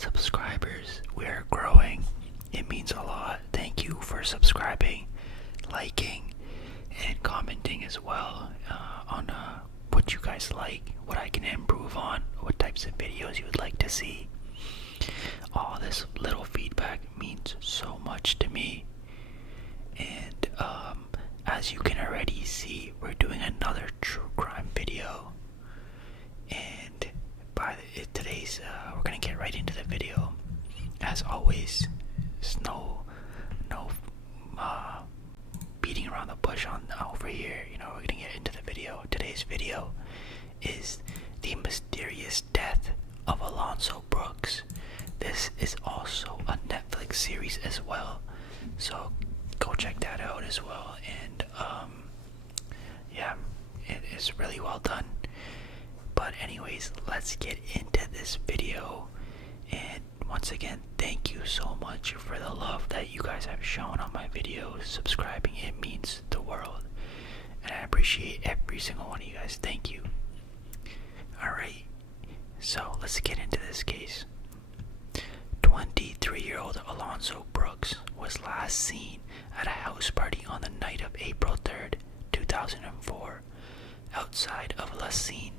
subscribers. We are growing. It means a lot. Thank you for subscribing, liking, and commenting as well on what you guys like, what I can improve on, what types of videos you would like to see. All this little feedback means so much to me. And as you can already see, we're doing another true crime video. And today's, we're gonna get right into the video. As always, there's no beating around the bush on over here. We're gonna get into the video. Today's video is the mysterious death of Alonzo Brooks. This is also a Netflix series as well, so go check that out as well. And yeah, it is really well done. But anyways, let's get into this video. And once again, thank you so much for the love that you guys have shown on my videos. Subscribing, it means the world, and I appreciate every single one of you guys. Thank you. Alright, so let's get into this case. 23-year-old Alonzo Brooks was last seen at a house party on the night of April 3rd, 2004, outside of Lacine,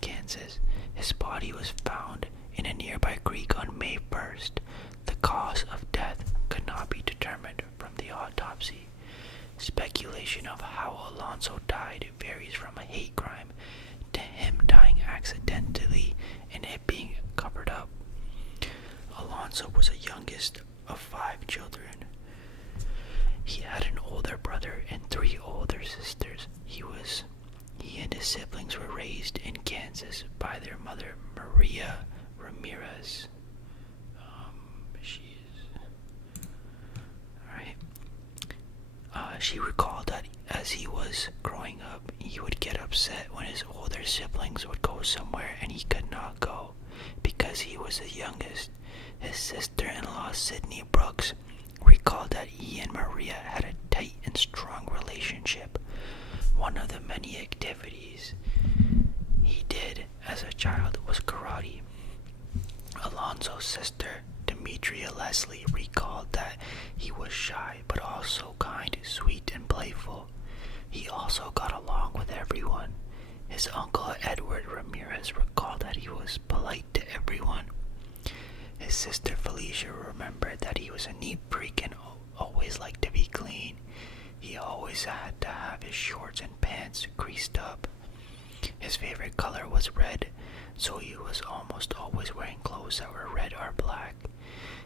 Kansas. His body was found in a nearby creek on May 1st. The cause of death could not be determined from the autopsy. Speculation of how Alonzo died varies from a hate crime to him dying accidentally and it being covered up. Alonzo was the youngest of 5 children. He had an older brother and 3 older sisters. He and his siblings were raised in Kansas by their mother, Maria Ramirez. She recalled that as he was growing up, he would get upset when his older siblings would go somewhere and he could not go because he was the youngest. His sister-in-law, Sydney Brooks, recalled that he and Maria had a tight and strong relationship. One of the many activities he did as a child was karate. Alonzo's sister, Demetria Leslie, recalled that he was shy but also kind, sweet, and playful. He also got along with everyone. His uncle Edward Ramirez recalled that he was polite to everyone. His sister Felicia remembered that he was a neat freak and always liked to be clean. He always had to have his shorts and pants creased up. His favorite color was red, so he was almost always wearing clothes that were red or black.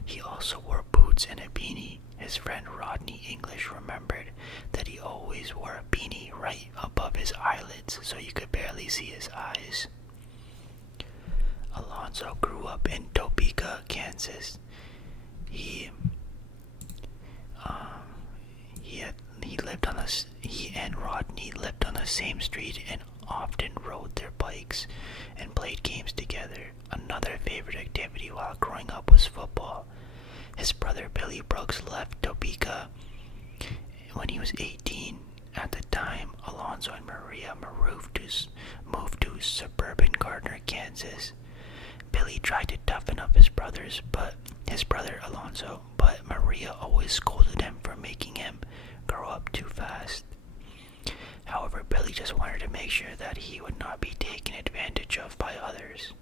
He also wore boots and a beanie. His friend Rodney English remembered that he always wore a beanie right above his eyelids so you could barely see his eyes. Alonzo grew up in Topeka, Kansas. He and Rodney lived on the same street and often rode their bikes and played games together. Another favorite activity while growing up was football. His brother Billy Brooks left Topeka when he was 18. At the time, Alonzo and Maria moved to suburban Gardner, Kansas. Billy tried to toughen up his brother Alonzo, but Maria always scolded him for making him grow up too fast. However, Billy just wanted to make sure that he would not be taken advantage of by others.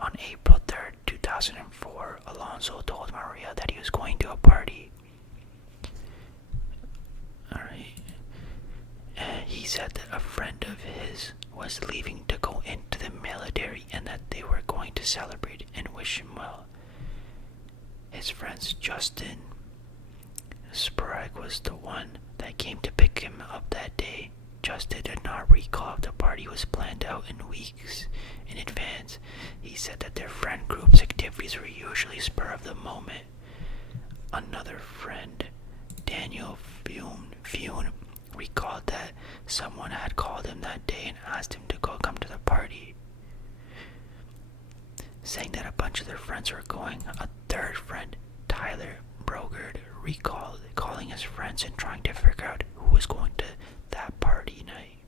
On April 3rd, 2004, Alonzo told Maria that he was going to a party. He said that a friend of his was leaving to go into the military and that they were going to celebrate and wish him well. His friend Justin Sprague was the one that came to pick him up that day. Justin did not recall if the party was planned out in weeks in advance. He said that their friend group's activities were usually spur of the moment. Another friend, Daniel Fune, recalled that someone had called him that day and asked him to come to the party, saying that a bunch of their friends were going. A third friend, Tyler Brogard, recalled calling his friends and trying to figure out who was going to that party night.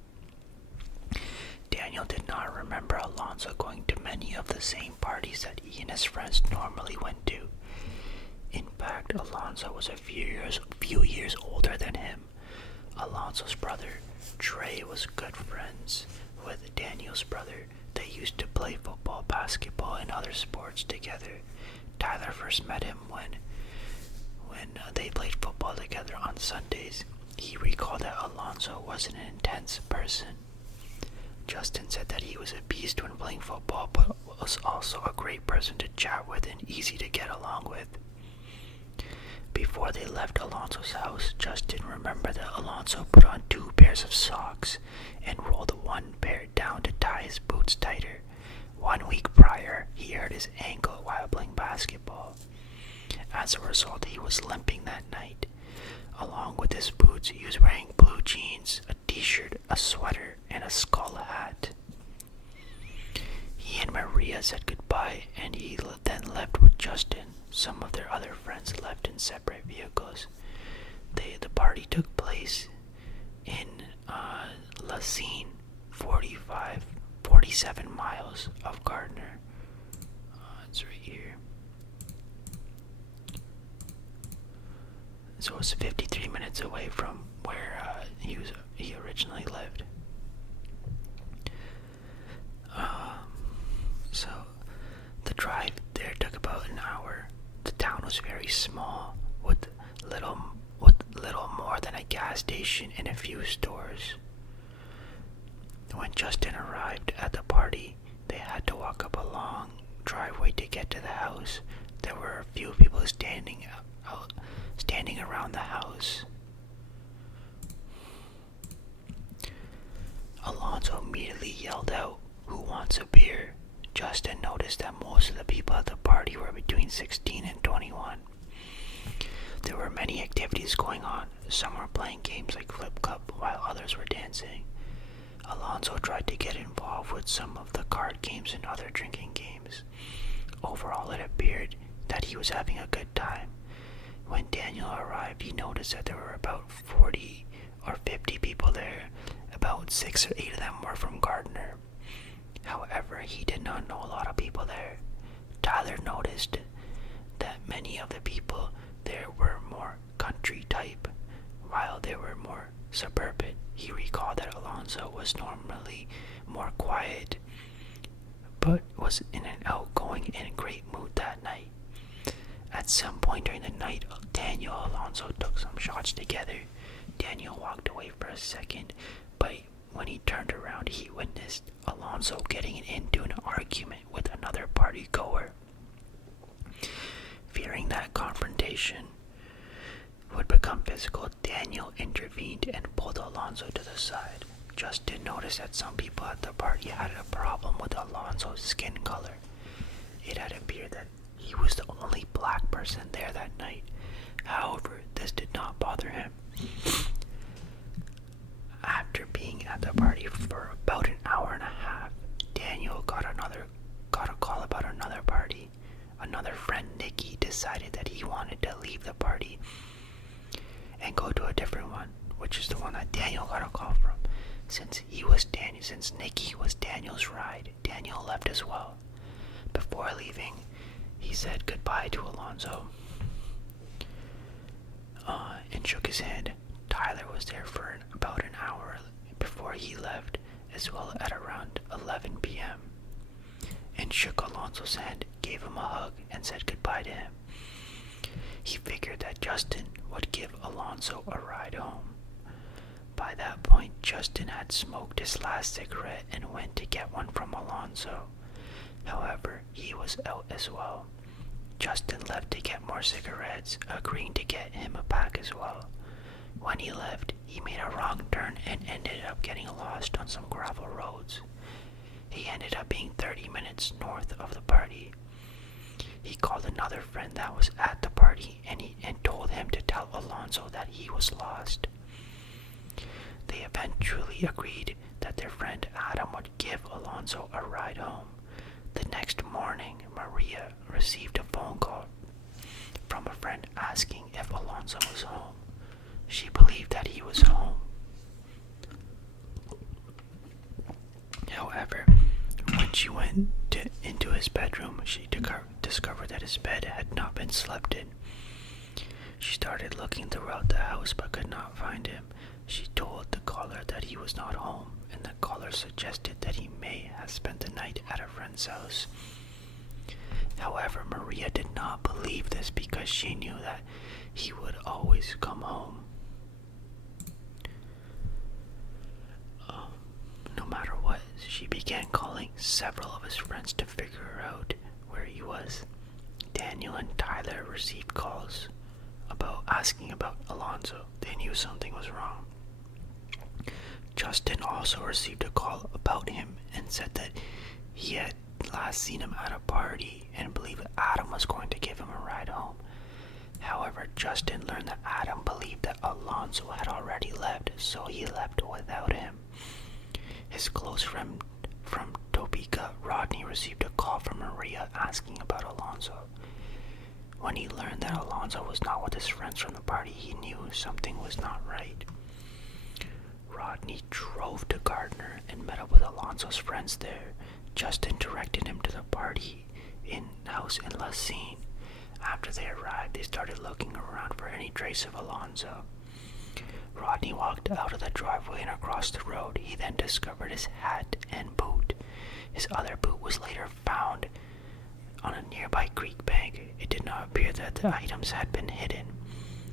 Daniel did not remember Alonzo going to many of the same parties that he he and his friends normally went to. In fact, Alonzo was a few years older than him. Alonzo's brother, Trey, was good friends with Daniel's brother. They used to play football, basketball, and other sports together. Tyler first met him when they played football together on Sundays. He recalled that Alonzo was an intense person. Justin said that he was a beast when playing football, but was also a great person to chat with and easy to get along with. Before they left Alonzo's house, Justin remembered that Alonzo put on 2 pairs of socks and rolled one pair down to tie his boots tighter. 1 week prior, he hurt his ankle while playing basketball. As a result, he was limping that night. Along with his boots, he was wearing blue jeans, a t-shirt, a sweater, and a skull hat. He and Maria said goodbye, and he then left with Justin. Some of their other friends left in separate vehicles. The party took place in La Cine, 47 miles of Gardner. It's right here. So it was 53 minutes away from where he originally lived. So the drive there took about an hour. The town was very small, with little more than a gas station and a few stores. When Justin arrived at the party, they had to walk up a long driveway to get to the house. There were a few people standing around the house. Alonzo immediately yelled out, "Who wants a beer?" Justin noticed that most of the people at the party were between 16 and 21. There were many activities going on. Some were playing games like Flip Cup, while others were dancing. Alonzo tried to get involved with some of the card games and other drinking games. Overall, it appeared that he was having a good time. When Daniel arrived, he noticed that there were about 40 or 50 people there. About 6 or 8 of them were from Gardner. However, he did not know a lot of people there. Tyler noticed that many of the people there were more country type, while they were more suburban. He recalled that Alonzo was normally more quiet, but was in an outgoing and great mood that night. At some point during the night, Daniel and Alonzo took some shots together. Daniel walked away for a second, but when he turned around, he witnessed Alonzo getting into an argument with another party goer. Fearing that confrontation would become physical, Daniel intervened and pulled Alonzo to the side. Justin noticed that some people at the party had a problem with Alonzo's skin color. It had appeared that he was the only black person there that night. However, this did not bother him. After being at the party for about an hour and a half, Daniel got a call about another party. Another friend, Nikki, decided that he wanted to leave the party and go to a different one, which is the one that Daniel got a call from. Since Nikki was Daniel's ride, Daniel left as well. Before leaving, he said goodbye to Alonzo and shook his hand. Tyler was there for about an hour before he left, as well at around 11 p.m. and shook Alonzo's hand, gave him a hug, and said goodbye to him. He figured that Justin would give Alonzo a ride home. By that point, Justin had smoked his last cigarette and went to get one from Alonzo. However, he was out as well. Justin left to get more cigarettes, agreeing to get him a pack as well. When he left, he made a wrong turn and ended up getting lost on some gravel roads. He ended up being 30 minutes north of the party. He called another friend that was at the party and told him to tell Alonzo that he was lost. They eventually agreed that their friend Adam would give Alonzo a ride home. The next morning, Maria received a phone call from a friend asking if Alonzo was home. She believed that he was home. However, when she went into his bedroom, she took his bed had not been slept in. She started looking throughout the house but could not find him. She told the caller that he was not home, and the caller suggested that he may have spent the night at a friend's house. However, Maria did not believe this because she knew that he would always come home. No matter what, she began calling several of his friends to figure out where he was. Daniel and Tyler received calls asking about Alonzo. They knew something was wrong. Justin also received a call about him and said that he had last seen him at a party and believed Adam was going to give him a ride home. However, Justin learned that Adam believed that Alonzo had already left, so he left without him. His close friend from Topeka, Rodney, received a call from Maria asking about Alonzo. When he learned that Alonzo was not with his friends from the party, he knew something was not right. Rodney drove to Gardner and met up with Alonzo's friends there. Justin directed him to the party house in Lacine. After they arrived, they started looking around for any trace of Alonzo. Rodney walked out of the driveway and across the road. He then discovered his hat and boot. His other boot was later found on a nearby creek bank. It did not appear that the items had been hidden.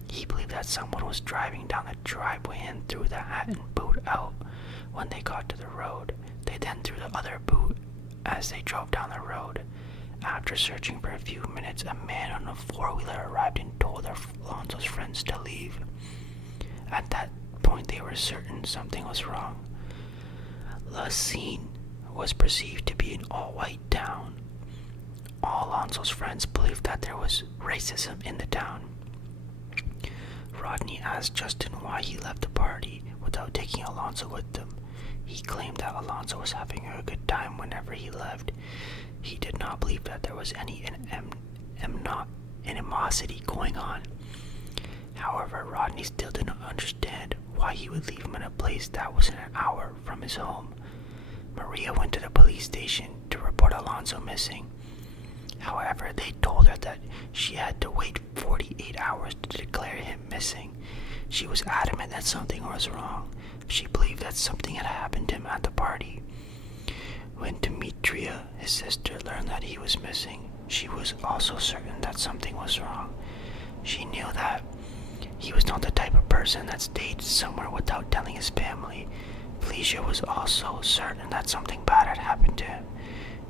He believed that someone was driving down the driveway and threw the hat and boot out when they got to the road. They then threw the other boot as they drove down the road. After searching for a few minutes, a man on a four-wheeler arrived and told Alonzo's friends to leave. At that point, they were certain something was wrong. Lacine was perceived to be an all-white town. All Alonzo's friends believed that there was racism in the town. Rodney asked Justin why he left the party without taking Alonzo with them. He claimed that Alonzo was having a good time whenever he left. He did not believe that there was any animosity going on. However, Rodney still did not understand why he would leave him in a place that was an hour from his home. Maria went to the police station to report Alonzo missing. However, they told her that she had to wait 48 hours to declare him missing. She was adamant that something was wrong. She believed that something had happened to him at the party. When Demetria, his sister, learned that he was missing, she was also certain that something was wrong. She knew that he was not the type of person that stayed somewhere without telling his family. Felicia was also certain that something bad had happened to him.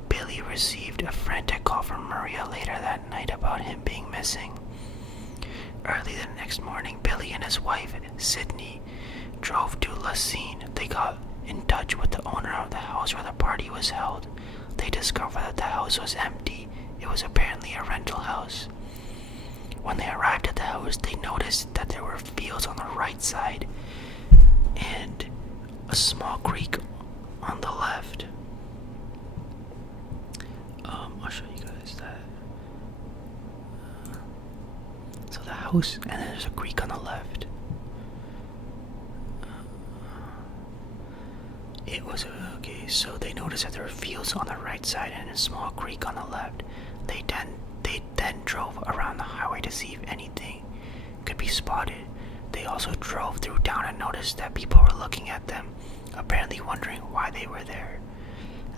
Billy received a frantic call from Maria later that night about him being missing. Early the next morning, Billy and his wife, Sydney, drove to Lacine. They got in touch with the owner of the house where the party was held. They discovered that the house was empty. It was apparently a rental house. When they arrived at the house, they noticed that there were fields on the right side and a small creek on the left. I'll show you guys that. So the house, and then there's a creek on the left. Okay, so they noticed that there were fields on the right side and a small creek on the left. They then drove around the highway to see if anything could be spotted. They also drove through town and noticed that people were looking at them, apparently wondering why they were there.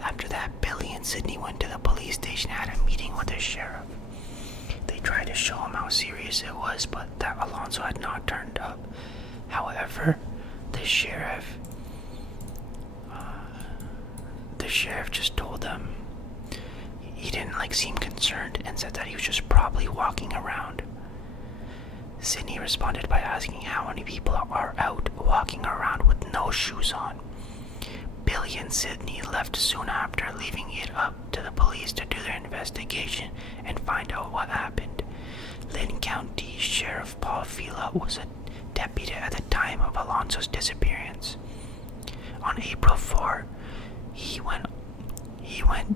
After that, Billy and Sydney went to the police station and had a meeting with the sheriff. They tried to show him how serious it was, but that Alonzo had not turned up. However, the sheriff just told them he didn't seem concerned and said that he was just probably walking around. Sydney responded by asking how many people are out walking around with no shoes on. Billy and Sydney left soon after, leaving it up to the police to do their investigation and find out what happened. Lynn County Sheriff Paul Fila was a deputy at the time of Alonzo's disappearance. On April 4, he went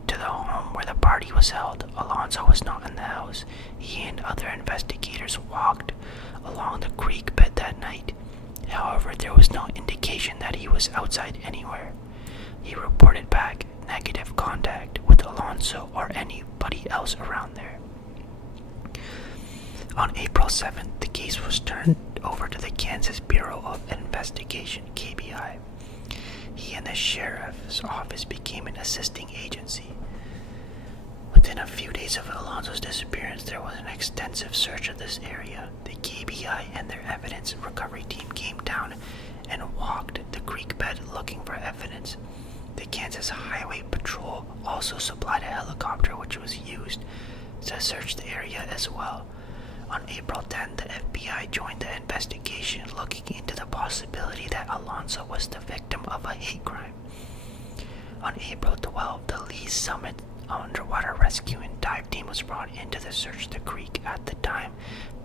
to the home where the party was held. Alonzo was not in the house. He and other investigators walked along the creek bed that night. However, there was no indication that he was outside anywhere. He reported back negative contact with Alonzo or anybody else around there. On April 7th, the case was turned over to the Kansas Bureau of Investigation, KBI. He and the sheriff's office became an assisting agency. Within a few days of Alonzo's disappearance, there was an extensive search of this area. The KBI and their evidence recovery team came down and walked the creek bed looking for evidence. The Kansas Highway Patrol also supplied a helicopter which was used to search the area as well. On April 10, the FBI joined the investigation, looking into the possibility that Alonzo was the victim of a hate crime. On April 12, the Lee Summit underwater rescue and dive team was brought in to search the creek. At the time,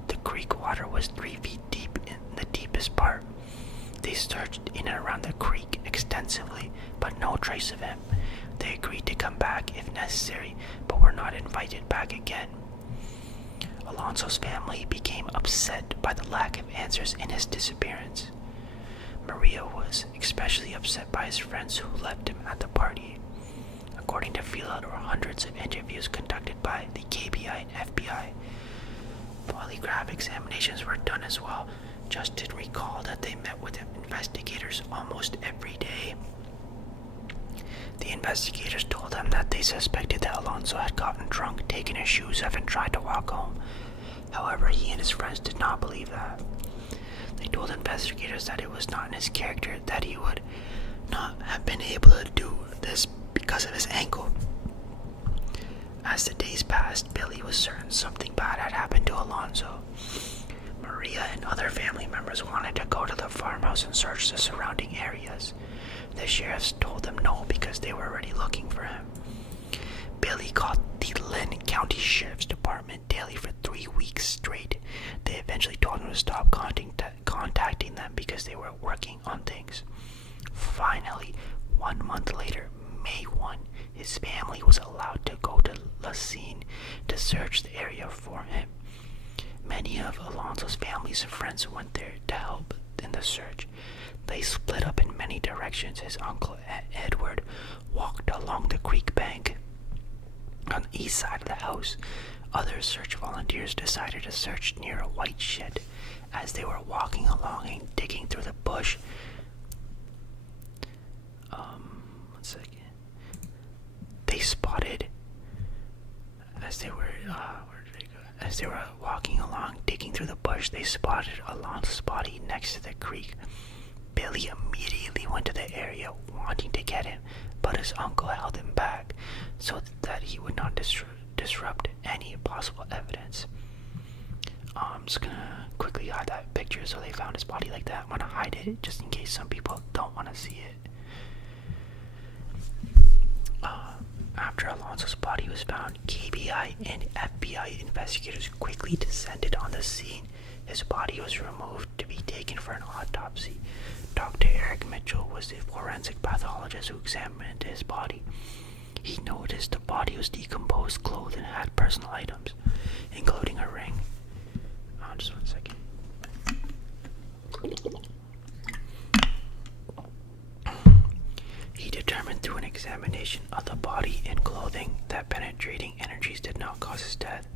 the creek water was 3 feet deep in the deepest part. They searched in and around the creek extensively, but no trace of him. They agreed to come back if necessary, but were not invited back again. Alonzo's family became upset by the lack of answers in his disappearance. Maria was especially upset by his friends who left him at the party. According to Fila, there were hundreds of interviews conducted by the KBI and FBI. Polygraph examinations were done as well. Justin recalled that they met with investigators almost every day. The investigators told him that they suspected that Alonzo had gotten drunk, taken his shoes off, and tried to walk home. However, he and his friends did not believe that. They told investigators that it was not in his character, that he would not have been able to do this because of his ankle. As the days passed, Billy was certain something bad had happened to Alonzo. Maria and other family members wanted to go to the farmhouse and search the surrounding areas. The sheriffs told them no because they were already looking for him. Billy called the Lynn County Sheriff's Department daily for 3 weeks straight. They eventually told him to stop contacting them because they were working on things. Finally, 1 month later, May 1, his family was allowed to go to La Scene to search the area for him. Many of Alonzo's family's friends went there to help in the search. They split up in many directions. His uncle Edward walked along the creek bank on the east side of the house. Other search volunteers decided to search near a white shed. As they were walking along and digging through the bush, they spotted, as they were walking along digging through the bush, they spotted Alonzo's body next to the creek. Billy immediately went to the area wanting to get him, but his uncle held him back so that he would not disrupt any possible evidence. I'm just gonna quickly hide that picture. So they found his body like that. I'm gonna hide it just in case some people don't want to see it. After Alonzo's body was found, KBI and FBI investigators quickly descended on the scene. His body was removed to be taken for an autopsy. Dr. Eric Mitchell was the forensic pathologist who examined his body. He noticed the body was decomposed, clothed, and had personal items, including a ring. Just 1 second. He determined through an examination of the body and clothing that penetrating energies did not cause his death.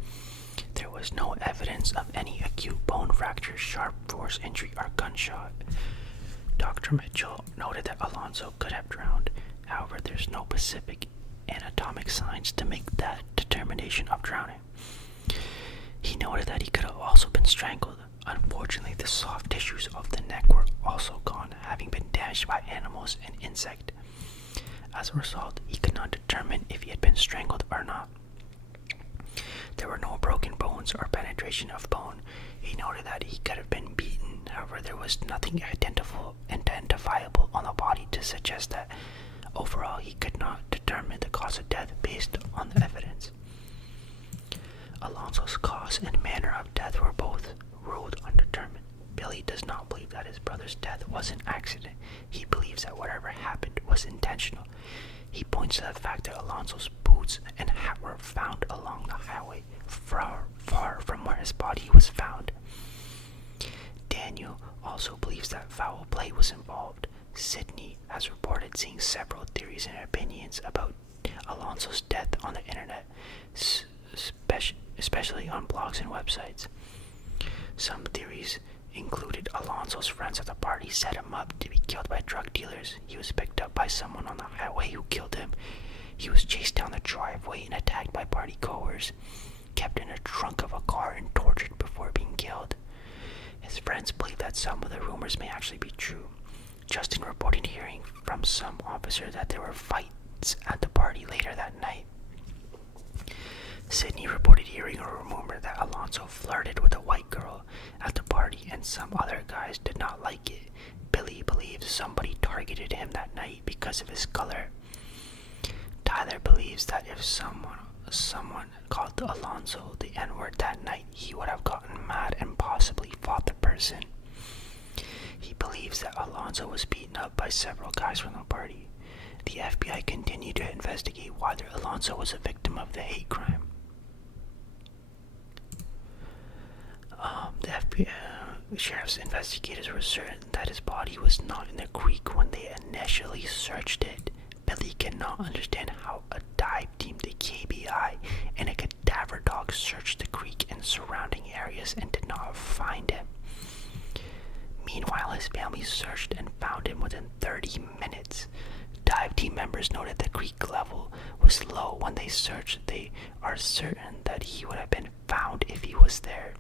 There was no evidence of any acute bone fracture, sharp force injury, or gunshot. Dr. Mitchell noted that Alonzo could have drowned. However, there's no specific anatomic signs to make that determination of drowning. He noted that he could have also been strangled. Unfortunately, the soft tissues of the neck were also gone, having been damaged by animals and insects. As a result, he could not determine if he had been strangled or not. There were no broken bones or penetration of bone. He noted that he could have been beaten. However, there was nothing identifiable on the body to suggest that overall he could not determine the cause of death based on the evidence. Alonzo's cause and manner of death were both ruled undetermined. Billy does not believe that his brother's death was an accident. He believes that whatever happened was intentional. He points to the fact that Alonzo's boots and hat were found along the highway, far from where his body was found. Daniel also believes that foul play was involved. Sydney has reported seeing several theories and opinions about Alonzo's death on the internet, especially on blogs and websites. Some theories included Alonzo's friends at the party set him up to be killed by drug dealers. He was picked up by someone on the highway who killed him. He was chased down the driveway and attacked by party goers, kept in a trunk of a car and tortured before being killed. His friends believe that some of the rumors may actually be true. Justin reported hearing from some officer that there were fights at the party later that night. Sydney reported hearing a rumor that Alonzo flirted with a white girl at the party and some other guys did not like it. Billy believes somebody targeted him that night because of his color. Tyler believes that if someone called Alonzo the N-word that night, he would have gotten mad and possibly fought the person. He believes that Alonzo was beaten up by several guys from the party. The FBI continued to investigate whether Alonzo was a victim of the hate crime. The FBI sheriff's investigators were certain that his body was not in the creek when they initially searched it. Billy cannot understand how a dive team, the KBI, and a cadaver dog searched the creek and surrounding areas and did not find him. Meanwhile, his family searched and found him within 30 minutes. Dive team members noted the creek level was low when they searched. They are certain that he would have been found if he was there.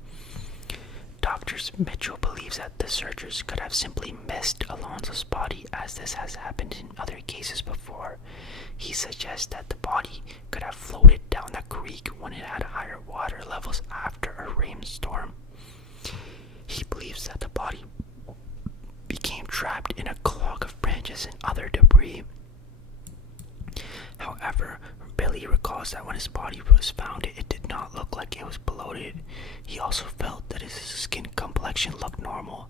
Dr. Mitchell believes that the searchers could have simply missed Alonzo's body, as this has happened in other cases before. He suggests that the body could have floated down the creek when it had higher water levels after a rainstorm. He believes that the body became trapped in a clog of branches and other debris. However, Billy recalls that when his body was found, it did not look like it was bloated. He also felt that his skin complexion looked normal.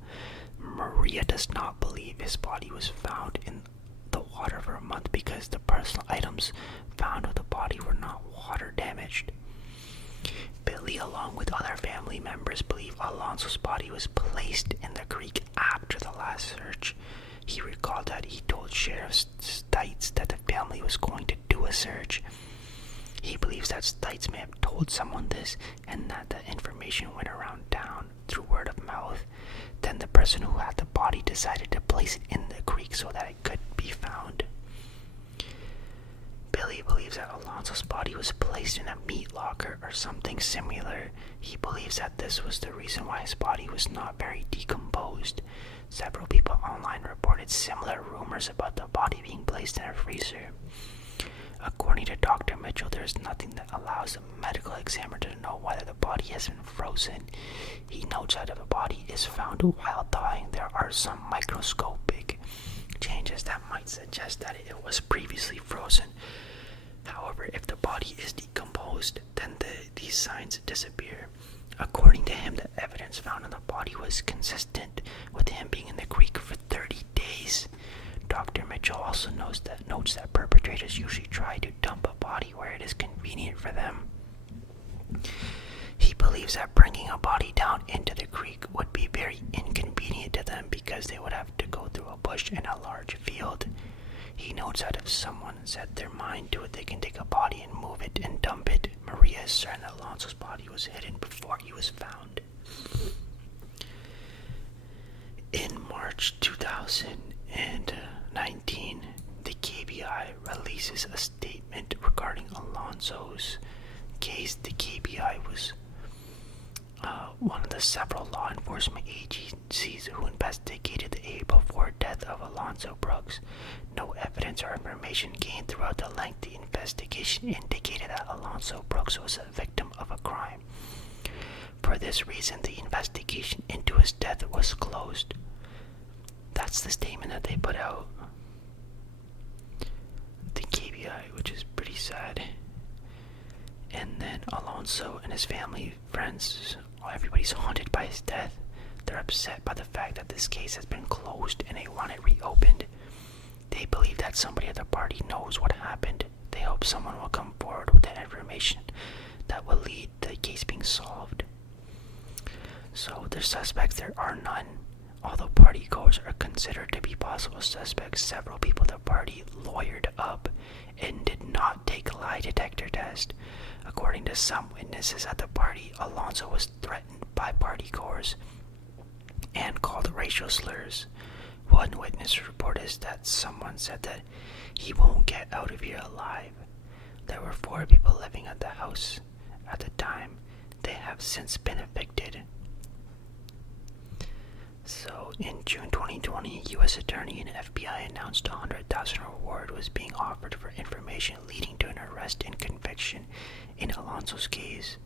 Maria does not believe his body was found in the water for a month because the personal items found with the body were not water damaged. Billy, along with other family members, believe Alonzo's body was placed in the creek after the last search. He recalled that he told Sheriff Stites that the family was going to do a search. He believes that Stites may have told someone this and that the information went around town through word of mouth. Then the person who had the body decided to place it in the creek so that it could be found. Billy believes that Alonzo's body was placed in a meat locker or something similar. He believes that this was the reason why his body was not very decomposed. Several people online reported similar rumors about the body being placed in a freezer. According to Dr. Mitchell, there is nothing that allows a medical examiner to know whether the body has been frozen. He notes that if a body is found while thawing, there are some microscopic changes that might suggest that it was previously frozen. However, if the body is decomposed, then these signs disappear. According to him, the evidence found in the body was consistent with him being in the creek for 30 days. Dr. Mitchell also notes that perpetrators usually try to dump a body where it is convenient for them. He believes that bringing a body down into the creek would be very inconvenient to them because they would have to go through a bush and a large field. He notes that if someone set their mind to it, they can take a body and move it and dump it. Maria is certain that Alonzo's body was hidden before he was found. In March 2019, the KBI releases a statement regarding Alonzo's case. The KBI was one of the several law enforcement agencies who investigated the April 4th death of Alonzo Brooks. No evidence or information gained throughout the lengthy investigation indicated that Alonzo Brooks was a victim of a crime. For this reason, the investigation into his death was closed. That's the statement that they put out. The KBI, which is pretty sad. And then Alonzo and his family, friends, everybody's haunted by his death. They're upset by the fact that this case has been closed and they want it reopened. They believe that somebody at the party knows what happened. They hope someone will come forward with the information that will lead to the case being solved. So the suspects, there are none. Although party goers are considered to be possible suspects, several people at the party lawyered up and did not take a lie detector test. According to some witnesses at the party, Alonzo was threatened by partygoers and called racial slurs. One witness reported that someone said that he won't get out of here alive. There were 4 people living at the house at the time. They have since been evicted. So, in June 2020, U.S. Attorney and FBI announced a $100,000 reward was being offered for information leading to an arrest and conviction in Alonzo's case.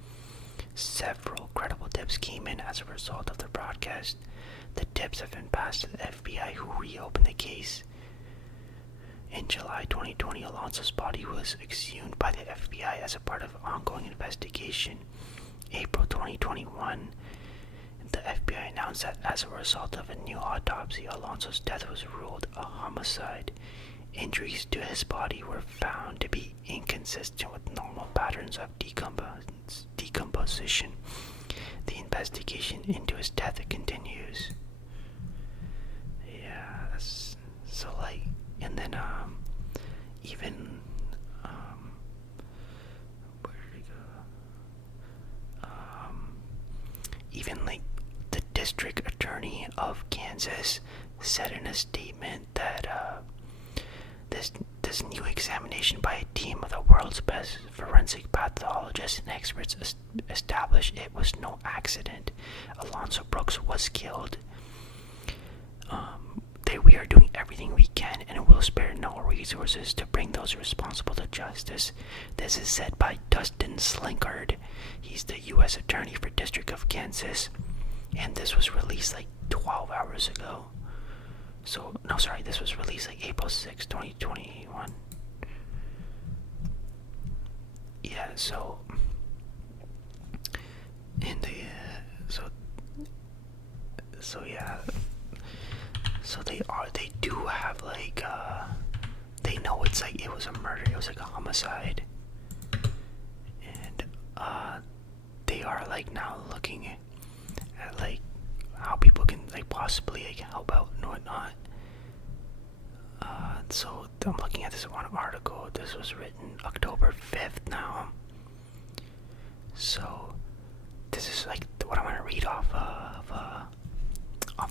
Several credible tips came in as a result of the broadcast. The tips have been passed to the FBI, who reopened the case. In July 2020, Alonzo's body was exhumed by the FBI as a part of an ongoing investigation. April 2021, the FBI announced that as a result of a new autopsy, Alonzo's death was ruled a homicide. Injuries to his body were found to be inconsistent with normal patterns of decomposition. The investigation into his death continues. Yeah, so like, and then even where did it go? Even like the district attorney of Kansas said in a statement that this new examination by a team of the world's best forensic pathologists and experts established it was no accident. Alonzo Brooks was killed. We are doing everything we can and will spare no resources to bring those responsible to justice. This is said by Dustin Slinkard. He's the U.S. Attorney for District of Kansas, and this was released like 12 hours ago. So, no, sorry, this was released like April 6, 2021. Yeah, so, in the, so yeah, so they do have like, they know it's like, it was a murder, it was like a homicide, and, they are like now looking at like, how people can like possibly like help out and whatnot. So I'm looking at this one article. This was written October 5th now. So this is like what I'm gonna read off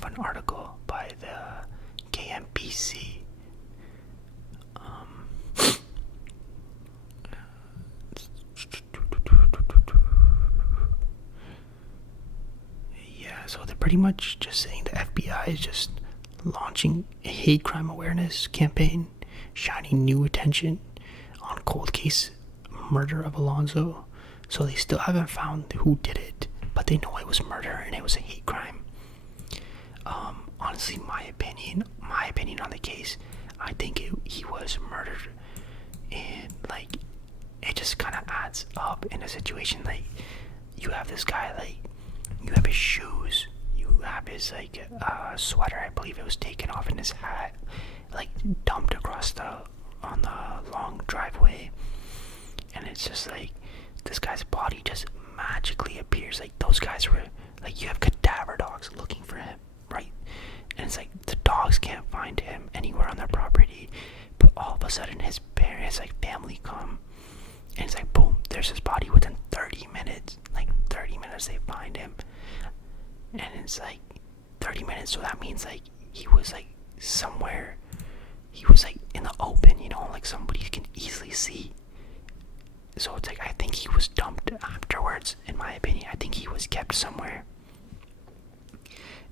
an article by the KMPC. So they're pretty much just saying the FBI is just launching a hate crime awareness campaign, shining new attention on cold case murder of Alonzo. So they still haven't found who did it, but they know it was murder and it was a hate crime. Honestly, my opinion on the case, I think he was murdered, and like it just kind of adds up in a situation like you have this guy, like you have his shoes, you have his like sweater, I believe it was taken off, in his hat, like dumped across on the long driveway, and it's just like this guy's body just magically appears. Like those guys were like, you have cadaver dogs looking for him, right? And it's like the dogs can't find him anywhere on their property, but all of a sudden his parents, like family, come, and it's like boom, there's his body within 30 minutes. Like 30 minutes they find him, and it's like 30 minutes, so that means like he was like somewhere, he was like in the open, you know, like somebody can easily see. So it's like, I think he was dumped afterwards, in my opinion. I think he was kept somewhere.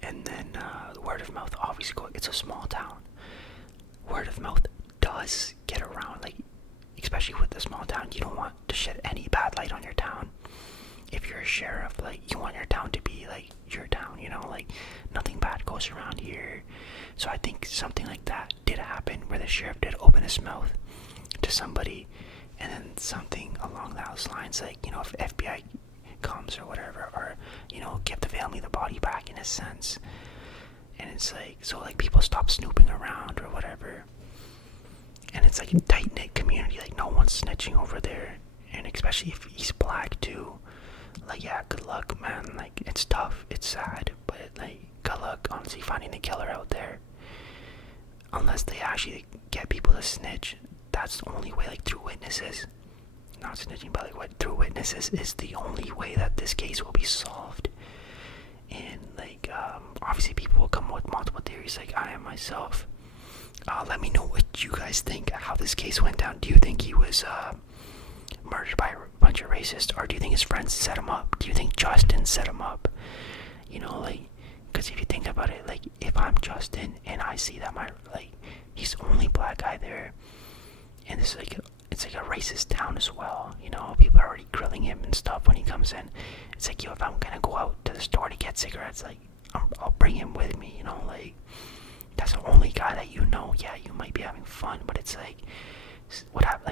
And then word of mouth, obviously, it's a small town. Word of mouth does get around, like, especially with the small town, you don't want to shed any bad light on your town. If you're a sheriff, like, you want your town to be like your town, you know, like nothing bad goes around here. So I think something like that did happen, where the sheriff did open his mouth to somebody, and then something along those lines, like, you know, if FBI comes or whatever, or, you know, give the family the body back in a sense. And it's like, so like people stop snooping around or whatever. And it's like a tight-knit community, like no one's snitching over there. And especially if he's black too. Like, yeah, good luck, man. Like, it's tough, it's sad, but like, good luck, honestly, finding the killer out there. Unless they actually get people to snitch. That's the only way, like through witnesses. Not snitching, but like through witnesses is the only way that this case will be solved. myself. Let me know what you guys think, how this case went down. Do you think he was murdered by a bunch of racists, or do you think his friends set him up? Do you think Justin set him up? You know, like, because if you think about it, like, if I'm Justin and I see that he's the only black guy there, and it's like a racist town as well, you know, people are already grilling him and stuff when he comes in. It's like, yo, if I'm gonna go out to the store to get cigarettes, like, I'll bring him with me, you know, like, that's the only guy that you know. Yeah, you might be having fun, but it's like,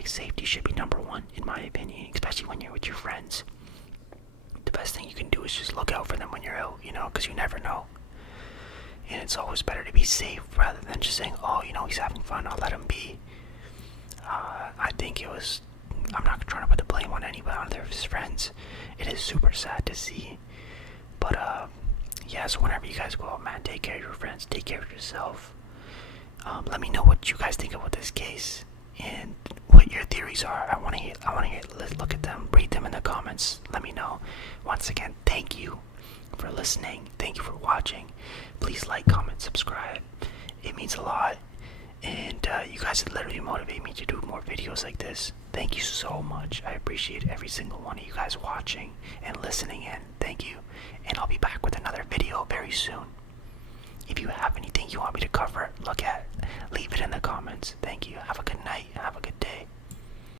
safety should be number one, in my opinion, especially when you're with your friends. The best thing you can do is just look out for them when you're out, you know, because you never know. And it's always better to be safe rather than just saying, oh, you know, he's having fun, I'll let him be. I think I'm not trying to put the blame on anybody other of his friends. It is super sad to see. But, yeah, so whenever you guys go out, man, take care of your friends, take care of yourself. Let me know what you guys think about this case and what your theories are. I want to hear. Let's look at them, read them in the comments. Let me know. Once again, thank you for listening. Thank you for watching. Please like, comment, subscribe. It means a lot. And you guys literally motivate me to do more videos like this. Thank you so much. I appreciate every single one of you guys watching and listening in. Thank you. And I'll be back with another video very soon. If you have anything you want me to cover, leave it in the comments. Thank you. Have a good night. Have a good day.